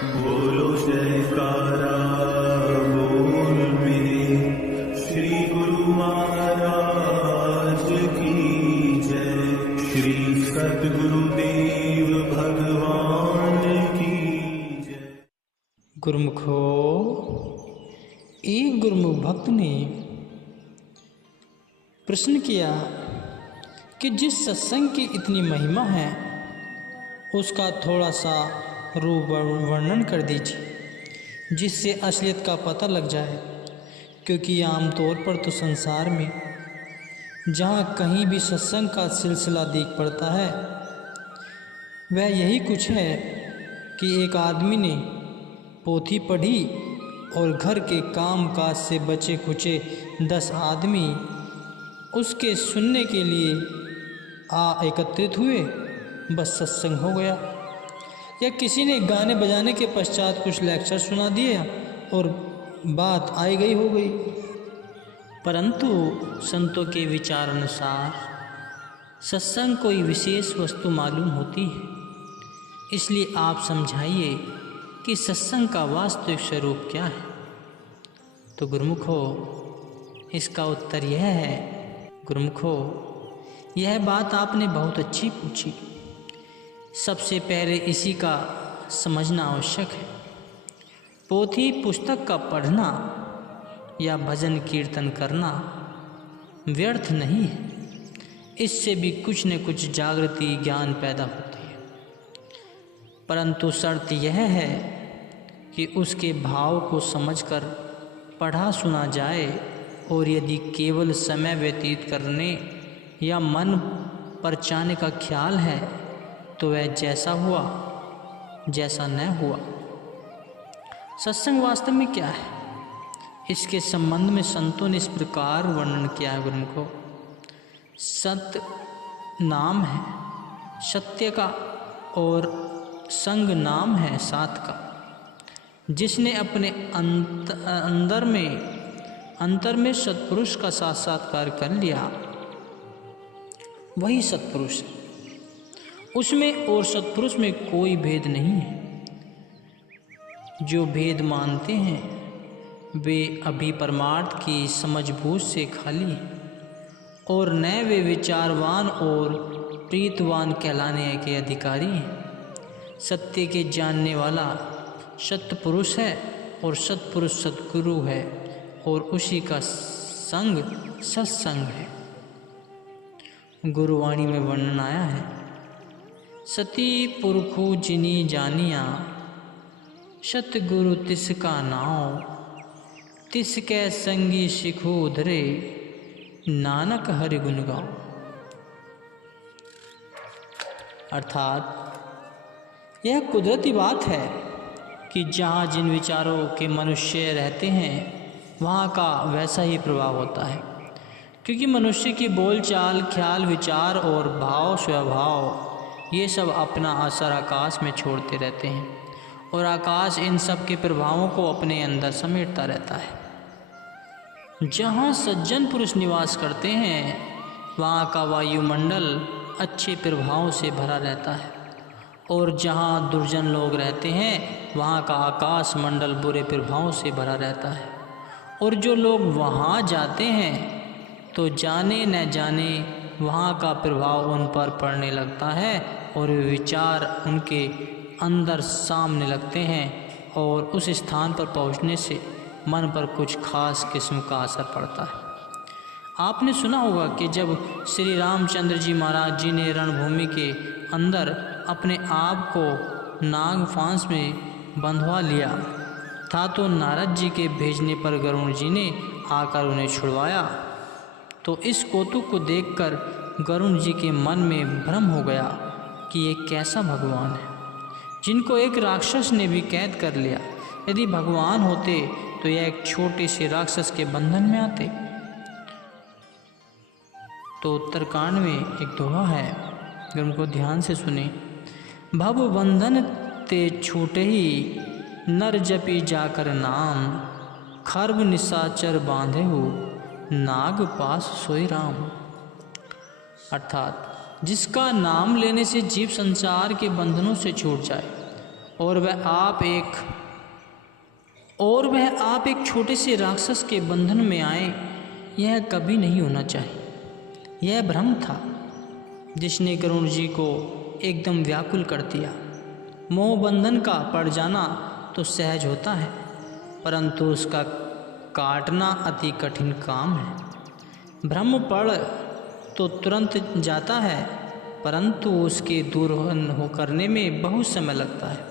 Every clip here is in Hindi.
बोलो जयकारा बोल मेरे श्री गुरु महाराज की जय। श्री सद्गुरुदेव भगवान की जय। गुरुमुखो, एक गुरुमुख भक्त ने प्रश्न किया कि जिस सत्संग की इतनी महिमा है उसका थोड़ा सा रूप वर्णन कर दीजिए जिससे असलियत का पता लग जाए, क्योंकि आमतौर पर तो संसार में जहाँ कहीं भी सत्संग का सिलसिला दिख पड़ता है वह यही कुछ है कि एक आदमी ने पोथी पढ़ी और घर के काम काज से बचे खुचे 10 आदमी उसके सुनने के लिए एकत्रित हुए, बस सत्संग हो गया। या किसी ने गाने बजाने के पश्चात कुछ लेक्चर सुना दिया और बात आई गई हो गई। परंतु संतों के विचार अनुसार सत्संग कोई विशेष वस्तु मालूम होती है, इसलिए आप समझाइए कि सत्संग का वास्तविक स्वरूप क्या है। तो गुरुमुखो, इसका उत्तर यह है, गुरुमुखो, यह बात आपने बहुत अच्छी पूछी। सबसे पहले इसी का समझना आवश्यक है। पोथी पुस्तक का पढ़ना या भजन कीर्तन करना व्यर्थ नहीं है, इससे भी कुछ न कुछ जागृति ज्ञान पैदा होती है। परंतु शर्त यह है कि उसके भाव को समझकर पढ़ा सुना जाए, और यदि केवल समय व्यतीत करने या मन परचाने का ख्याल है तो वह जैसा हुआ जैसा न हुआ। सत्संग वास्तव में क्या है, इसके संबंध में संतों ने इस प्रकार वर्णन किया है। गुरुमुखो, सत्य नाम है सत्य का और संग नाम है साथ का। जिसने अपने अंतर में सत्पुरुष का साक्षात्कार कर लिया वही सत्पुरुष है। उसमें और सत्पुरुष में कोई भेद नहीं है। जो भेद मानते हैं वे अभी परमार्थ की समझबूझ से खाली हैं और न वे विचारवान और प्रीतवान कहलाने के अधिकारी हैं। सत्य के जानने वाला सत्पुरुष है और सत्पुरुष सद्गुरु है, और उसी का संग सत्संग है। गुरुवाणी में वर्णन आया है, सती पुरखु जिनी जानिया, सतगुरु तिसका नाव, तिसके संगी सिखो उधरे, नानक हरि गुण गाओ। अर्थात यह कुदरती बात है कि जहाँ जिन विचारों के मनुष्य रहते हैं वहाँ का वैसा ही प्रभाव होता है, क्योंकि मनुष्य की बोलचाल, ख्याल, विचार और भाव स्वभाव ये सब अपना असर आकाश में छोड़ते रहते हैं, और आकाश इन सब के प्रभावों को अपने अंदर समेटता रहता है। जहाँ सज्जन पुरुष निवास करते हैं वहाँ का वायुमंडल अच्छे प्रभावों से भरा रहता है, और जहाँ दुर्जन लोग रहते हैं वहाँ का आकाश मंडल बुरे प्रभावों से भरा रहता है। और जो लोग वहाँ जाते हैं तो जाने न जाने वहाँ का प्रभाव उन पर पड़ने लगता है, और वे विचार उनके अंदर सामने लगते हैं, और उस स्थान पर पहुँचने से मन पर कुछ खास किस्म का असर पड़ता है। आपने सुना होगा कि जब श्री रामचंद्र जी महाराज जी ने रणभूमि के अंदर अपने आप को नाग फांस में बंधवा लिया था, तो नारद जी के भेजने पर गरुड़ जी ने आकर उन्हें छुड़वाया। तो इस कौतुक को देखकर गरुड़ जी के मन में भ्रम हो गया कि ये कैसा भगवान है जिनको एक राक्षस ने भी कैद कर लिया। यदि भगवान होते तो यह एक छोटे से राक्षस के बंधन में आते। तो उत्तरकांड में एक दोहा है, अगर उनको ध्यान से सुने। भव बंधन ते छूटे ही, नर जपी जाकर नाम, खर्ब निशाचर बांधे हो, नाग पास सोई राम। अर्थात जिसका नाम लेने से जीव संसार के बंधनों से छूट जाए और वह आप एक छोटे से राक्षस के बंधन में आए, यह कभी नहीं होना चाहिए। यह भ्रम था जिसने गरुड़ जी को एकदम व्याकुल कर दिया। मोह बंधन का पड़ जाना तो सहज होता है, परंतु उसका काटना अति कठिन काम है। भ्रम पड़ तो तुरंत जाता है, परंतु उसके दूर करने में बहुत समय लगता है,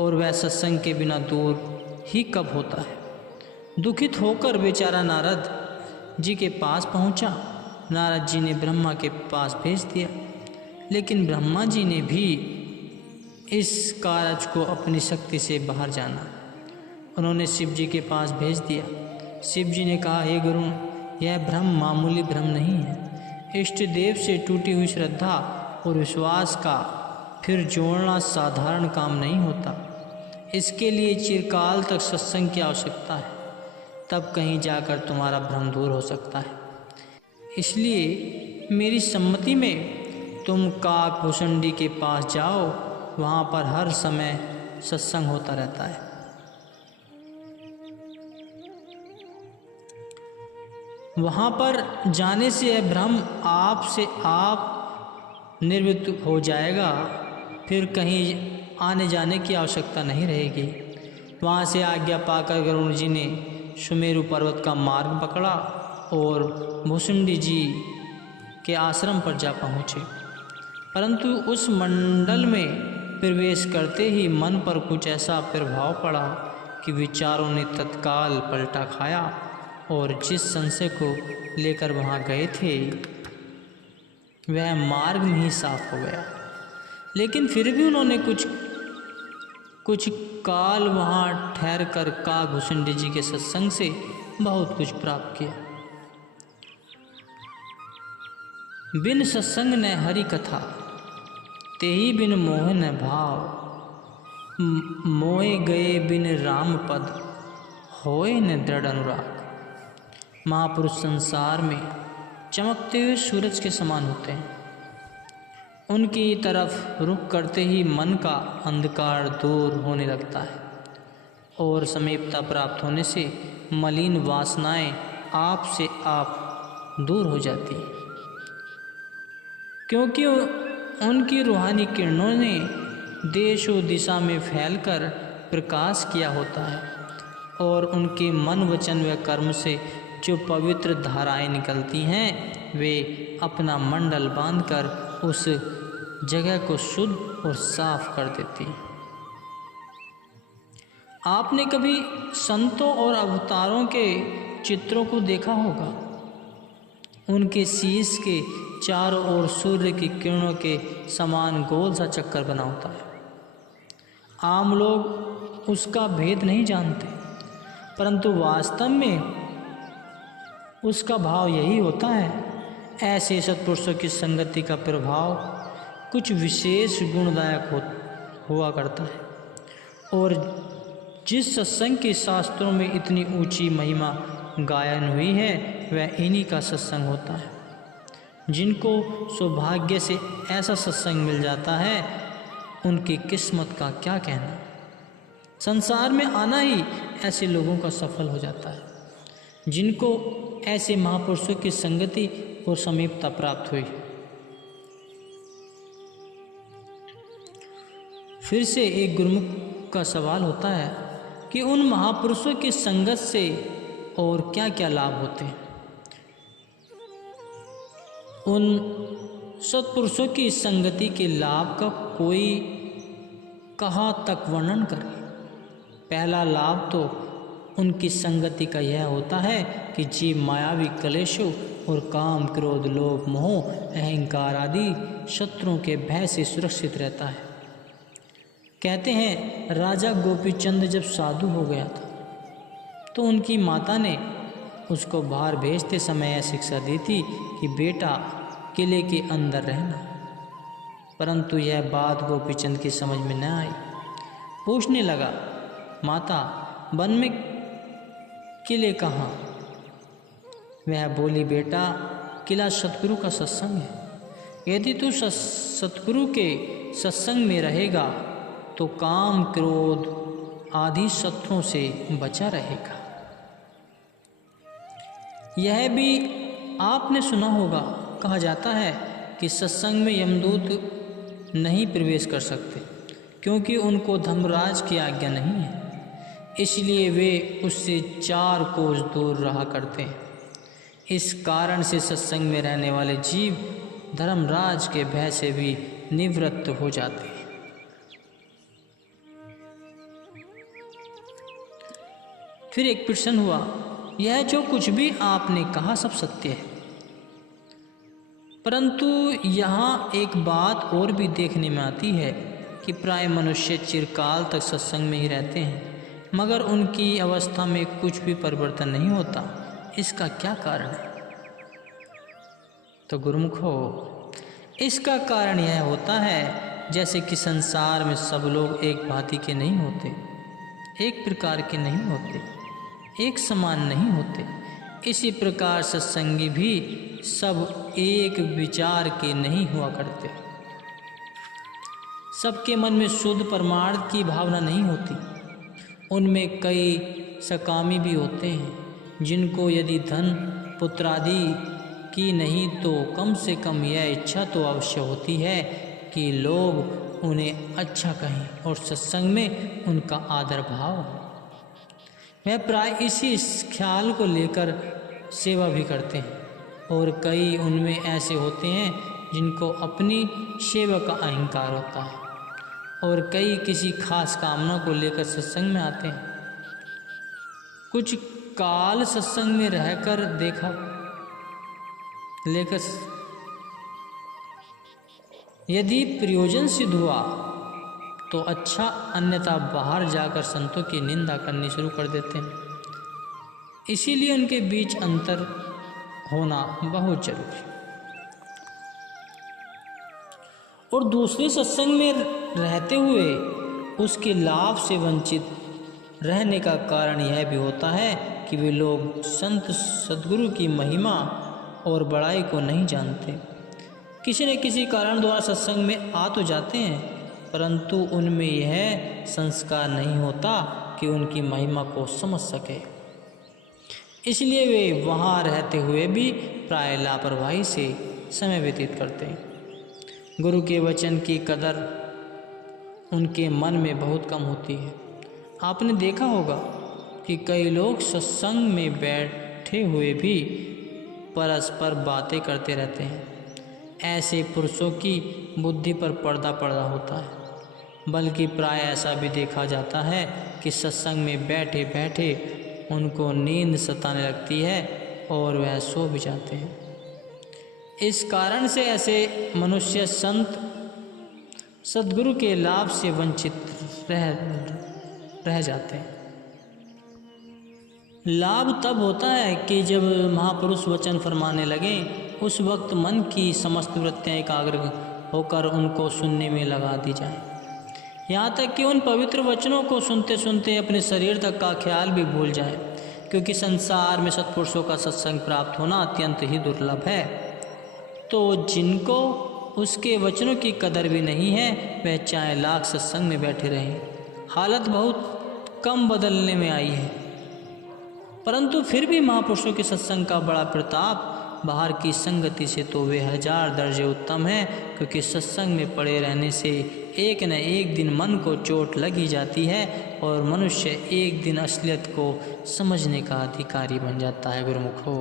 और वह सत्संग के बिना दूर ही कब होता है। दुखित होकर बेचारा नारद जी के पास पहुंचा। नारद जी ने ब्रह्मा के पास भेज दिया, लेकिन ब्रह्मा जी ने भी इस कार्य को अपनी शक्ति से बाहर जाना। उन्होंने शिव जी के पास भेज दिया। शिव जी ने कहा, हे गुरु, यह भ्रम मामूली भ्रम नहीं है। इष्ट देव से टूटी हुई श्रद्धा और विश्वास का फिर जोड़ना साधारण काम नहीं होता। इसके लिए चिरकाल तक सत्संग की आवश्यकता है, तब कहीं जाकर तुम्हारा भ्रम दूर हो सकता है। इसलिए मेरी सम्मति में तुम काकभूषुंडी के पास जाओ, वहाँ पर हर समय सत्संग होता रहता है। वहाँ पर जाने से यह भ्रम आप से आप निवृत्त हो जाएगा, फिर कहीं आने जाने की आवश्यकता नहीं रहेगी। वहाँ से आज्ञा पाकर गरुड़ जी ने सुमेरु पर्वत का मार्ग पकड़ा और भूषुंडी जी के आश्रम पर जा पहुँचे। परंतु उस मंडल में प्रवेश करते ही मन पर कुछ ऐसा प्रभाव पड़ा कि विचारों ने तत्काल पलटा खाया, और जिस संशय को लेकर वहाँ गए थे वह मार्ग में ही साफ हो गया। लेकिन फिर भी उन्होंने कुछ काल वहाँ ठहर कर काकभूषुंडी जी के सत्संग से बहुत कुछ प्राप्त किया। बिन सत्संग न हरि कथा, तेहि बिन मोह न भाव। मोहे गए बिन राम पद, होए न दृढ़ अनुराग। महापुरुष संसार में चमकते हुए सूरज के समान होते हैं। उनकी तरफ रुख करते ही मन का अंधकार दूर होने लगता है, और समीपता प्राप्त होने से मलिन वासनाएं आप से आप दूर हो जाती हैं, क्योंकि उनकी रूहानी किरणों ने देश और दिशा में फैलकर प्रकाश किया होता है, और उनके मन वचन व कर्म से जो पवित्र धाराएं निकलती हैं, वे अपना मंडल बांधकर उस जगह को शुद्ध और साफ कर देती। आपने कभी संतों और अवतारों के चित्रों को देखा होगा। उनके शीश के चारों ओर सूर्य की किरणों के समान गोल सा चक्कर बना होता है। आम लोग उसका भेद नहीं जानते, परंतु वास्तव में उसका भाव यही होता है। ऐसे सत्पुरुषों की संगति का प्रभाव कुछ विशेष गुणदायक हुआ करता है, और जिस सत्संग के शास्त्रों में इतनी ऊंची महिमा गायन हुई है, वह इन्हीं का सत्संग होता है। जिनको सौभाग्य से ऐसा सत्संग मिल जाता है, उनकी किस्मत का क्या कहना। संसार में आना ही ऐसे लोगों का सफल हो जाता है, जिनको ऐसे महापुरुषों की संगति और समीपता प्राप्त हुई। फिर से एक गुरुमुख का सवाल होता है कि उन महापुरुषों की संगत से और क्या क्या लाभ होते हैं। उन सत्पुरुषों की संगति के लाभ का कोई कहाँ तक वर्णन करे। पहला लाभ तो उनकी संगति का यह होता है कि जीव मायावी कलेशों और काम, क्रोध, लोभ, मोह, अहंकार आदि शत्रुओं के भय से सुरक्षित रहता है। कहते हैं, राजा गोपीचंद जब साधु हो गया था तो उनकी माता ने उसको बाहर भेजते समय यह शिक्षा दी थी कि बेटा किले के अंदर रहना, परंतु यह बात गोपीचंद की समझ में न आई। पूछने लगा, माता वन में किले कहाँ? वह बोली, बेटा किला सतगुरु का सत्संग है। यदि तू सतगुरु के सत्संग में रहेगा तो काम क्रोध आदि शत्रुओं से बचा रहेगा। यह भी आपने सुना होगा, कहा जाता है कि सत्संग में यमदूत नहीं प्रवेश कर सकते, क्योंकि उनको धर्मराज की आज्ञा नहीं है, इसलिए वे उससे 4 कोस दूर रहा करते हैं। इस कारण से सत्संग में रहने वाले जीव धर्मराज के भय से भी निवृत्त हो जाते हैं। फिर एक प्रश्न हुआ, यह जो कुछ भी आपने कहा सब सत्य है, परंतु यहाँ एक बात और भी देखने में आती है कि प्राय मनुष्य चिरकाल तक सत्संग में ही रहते हैं, मगर उनकी अवस्था में कुछ भी परिवर्तन नहीं होता। इसका क्या कारण है? तो गुरुमुखो, इसका कारण यह होता है जैसे कि संसार में सब लोग एक भांति के नहीं होते, एक प्रकार के नहीं होते, एक समान नहीं होते। इसी प्रकार सत्संगी भी सब एक विचार के नहीं हुआ करते। सबके मन में शुद्ध परमार्थ की भावना नहीं होती। उनमें कई सकामी भी होते हैं, जिनको यदि धन पुत्रादि की नहीं तो कम से कम यह इच्छा तो अवश्य होती है कि लोग उन्हें अच्छा कहें और सत्संग में उनका आदर भाव हो। वह प्राय इसी ख्याल को लेकर सेवा भी करते हैं, और कई उनमें ऐसे होते हैं जिनको अपनी सेवा का अहंकार होता है, और कई किसी खास कामना को लेकर सत्संग में आते हैं। कुछ काल सत्संग में रहकर लेकर यदि प्रयोजन सिद्ध हुआ तो अच्छा, अन्यथा बाहर जाकर संतों की निंदा करनी शुरू कर देते हैं। इसीलिए उनके बीच अंतर होना बहुत जरूरी। और दूसरे सत्संग में रहते हुए उसके लाभ से वंचित रहने का कारण यह भी होता है कि वे लोग संत सद्गुरु की महिमा और बड़ाई को नहीं जानते। किसी न किसी कारण द्वारा सत्संग में आ तो जाते हैं, परंतु उनमें यह संस्कार नहीं होता कि उनकी महिमा को समझ सके। इसलिए वे वहाँ रहते हुए भी प्राय लापरवाही से समय व्यतीत करते हैं। गुरु के वचन की कदर उनके मन में बहुत कम होती है। आपने देखा होगा कि कई लोग सत्संग में बैठे हुए भी परस्पर बातें करते रहते हैं। ऐसे पुरुषों की बुद्धि पर पर्दा होता है। बल्कि प्राय ऐसा भी देखा जाता है कि सत्संग में बैठे बैठे उनको नींद सताने लगती है और वह सो भी जाते हैं। इस कारण से ऐसे मनुष्य संत सद्गुरु के लाभ से वंचित रह जाते हैं। लाभ तब होता है कि जब महापुरुष वचन फरमाने लगें, उस वक्त मन की समस्त वृत्तियाँ एकाग्र होकर उनको सुनने में लगा दी जाए। यहाँ तक कि उन पवित्र वचनों को सुनते सुनते अपने शरीर तक का ख्याल भी भूल जाए, क्योंकि संसार में सत्पुरुषों का सत्संग प्राप्त होना अत्यंत ही दुर्लभ है। तो जिनको उसके वचनों की कदर भी नहीं है, वह चाहे लाख सत्संग में बैठे रहें, हालत बहुत कम बदलने में आई है। परंतु फिर भी महापुरुषों के सत्संग का बड़ा प्रताप बाहर की संगति से तो वे 1000 दर्जे उत्तम है, क्योंकि सत्संग में पड़े रहने से एक न एक दिन मन को चोट लगी जाती है और मनुष्य एक दिन असलियत को समझने का अधिकारी बन जाता है। गुरुमुखो।